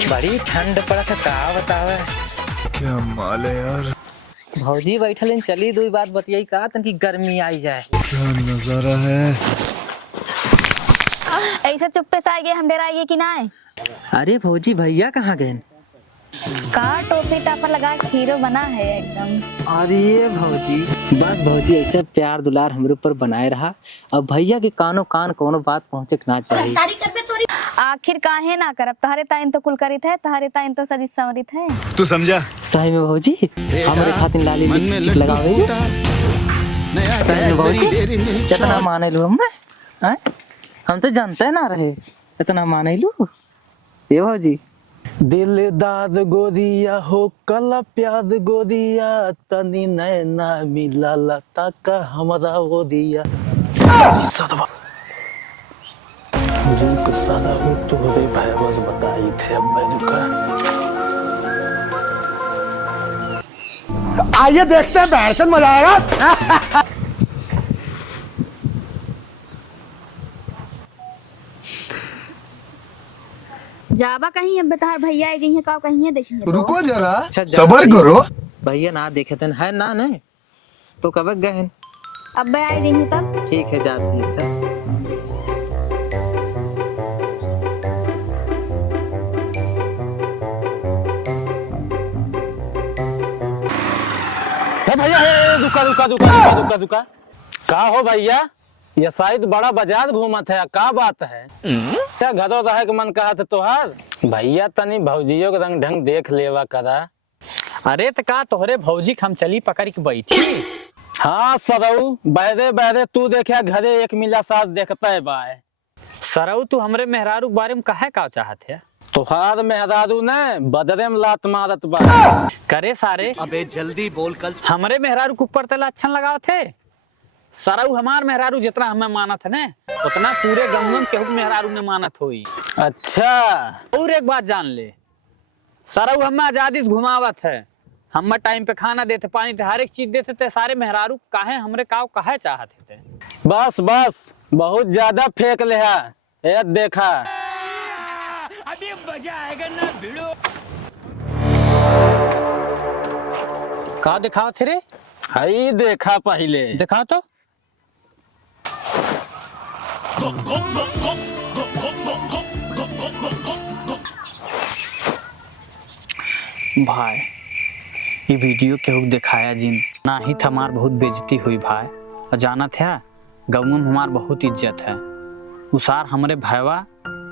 बड़ी ठंड पड़त है, का बतावे। क्या माल है यार। भौजी बैठल चली दो बात बतियाई का तन की गर्मी आई जाए। क्या नजारा है। ऐसे चुप्पे से आएंगे हम डराइए कि ना है। अरे भौजी भैया कहाँ गए? कहा टोपी टापर लगा के हीरो बना है एकदम। अरे भौजी बस भौजी ऐसे प्यार दुलार हमरे ऊपर बनाए रहा। अब भैया के कानो कान कोनो बात पहुँचे ना चाहिए। आखिर काहे ना करब, तहरे ताइन तो कुल करित है, तहरे ताइन तो सजी संवरित है। तू समझा? सही में भौजी हमरे खातिर लाली लिपस्टिक लगावे। सही में भौजी कितना माने लो हम तो जानते ना रहे इतना माने लो। ये भौजी दिल दाद गोदिया हो कल प्याद गोदिया तनी नैना मिला लता का हमरा गोदिया रुक साला हो तोरे भाई बस बताई थे अब बाजुका। आइए देखते हैं बैठन मजा आएगा। जाबा कहीं अब बता भैया आई है का कहीं है देखेंगे। रुको जरा अच्छा, सबर करो। भैया ना देखे थे है ना नहीं तो कब गए हैं। अब आई गई है तब ठीक है जाते हैं। अच्छा भैया दुका दुका दुका दुका दुका दुका का हो भैया, ये शायद बड़ा बाजार घूमत है, का बात है? क्या घदो रहे के मन कहा था तोहार? भैया तनी भौजियों के रंग ढंग देख लेवा करा। अरे तो का तोहरे भौजी हम चली पकड़ के बैठी। हाँ सरऊ बहरे बहरे तू देखा घरे एक मिला साथ देखता है बाय। सरऊ तू हमरे मेहरारू के बारे में कहे का चाहत है? तुहार मेहरारू ने बदरे में लात मारत बा। करे सारे अबे जल्दी बोल, कल हमरे मेहरारू के ऊपर तला अच्छा लगाओ थे। सरऊ हमार मेहरारू जितना हमें मानत है ना उतना पूरे गंगम के मेहरारू ने मानत हुई। अच्छा और एक बात जान ले, सरऊ हमें आजादी से घुमावत है, हम टाइम पे खाना देते पानी थे हर एक चीज देते थे। सारे मेहरारू काहे हमरे काव काहे चाहते थे। बस बस बहुत ज्यादा फेंक ले है। ए देखा अभी मजा आएगा ना भिड़ो। का दिखाओ थे रे? हई देखा पहले दिखाओ तो। भाई ये वीडियो केहू दिखाया जिन ना ही हमार बहुत बेइज्जती हुई भाई। और जाना था गाँव में हमार बहुत इज्जत है। उसार हमरे भैवा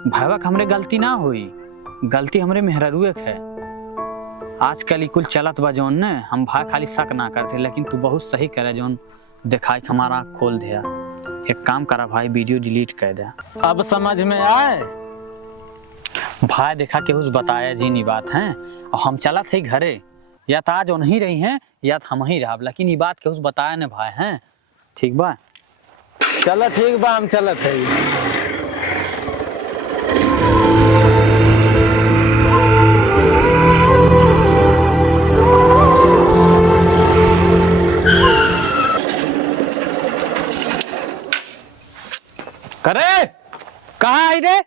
भैवा का हमरे गलती ना हुई, गलती हमरे मेहरारूए है। आजकल ही कुल चलत बा जौन ने हम भाई खाली शक ना करते, लेकिन तू बहुत सही करे जौन दिखाई हमारा आँख खोल दिया। एक काम करा भाई वीडियो डिलीट कर दे। अब समझ में आए भाई देखा केहू बताया जी नहीं बात है और हम चलत है घरे, या तो आज नहीं रही हैं या तो हम ही रहा, लेकिन ये बात केहू बताया न भाई हैं। ठीक बा चलो ठीक बा हम चलत है। करे कहाँ आई रे,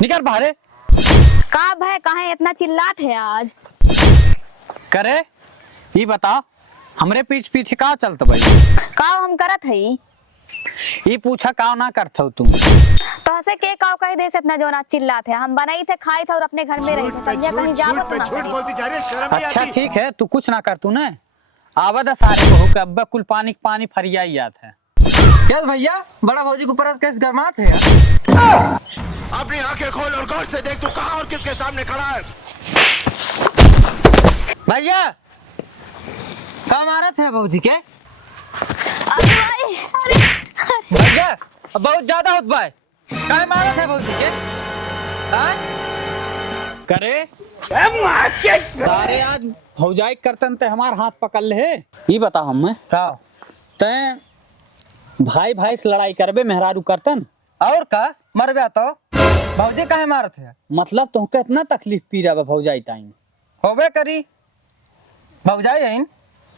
निकल बाहर। का भाई कहा इतना चिल्लात है आज। करे ये बताओ हमरे पीछे का चलत भाई? का हम करत है ये पूछा का ना करत हो तुम? तो हसे के काव कह दे से इतना जो ना चिल्लात है। हम बनाई थे खाई थे और अपने घर में रही थे, समझे? कहीं जाबो तो ना करी। अच्छा ठीक है तू कुछ ना कर, तू न आवद सारे बहू के अब्बा कुल पानी फरिया याद है। क्या भैया बड़ा भौजी के ऊपर कैसे गरमात है यार? अपनी आंखें खोल और गौर से देख तू कहां और किसके सामने खड़ा है। भैया का मारत है भौजी के? अरे भाई, अरे भैया अब बहुत ज्यादा होत बा, का मारत है भौजी के? हाँ? करे सारे आज भौजाई करतन ते हमार हाथ पकड़ ले। ये बता हमें का ते भाई भाई से लड़ाई करबे मेहरारू करतन और का मरबे तो भौजी काहे मारत है? मतलब तुमके इतना तकलीफ पी रहा भौजाई टाइम होबे करी भौजाई है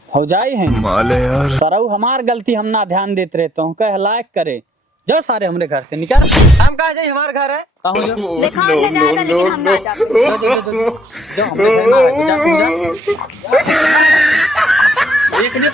भौजाई है माल है यार। सरऊ हमार गलती हम ना ध्यान देते रहे तो कह लायक करे जाओ सारे हमारे घर से निकाल। हम कहा जाए हमारे घर है। कहूँ जाओ देखा हमने जाया था लेकिन हम ना जाते। जाओ हमारे घर में आ जाओ, जा, जा। एक नहीं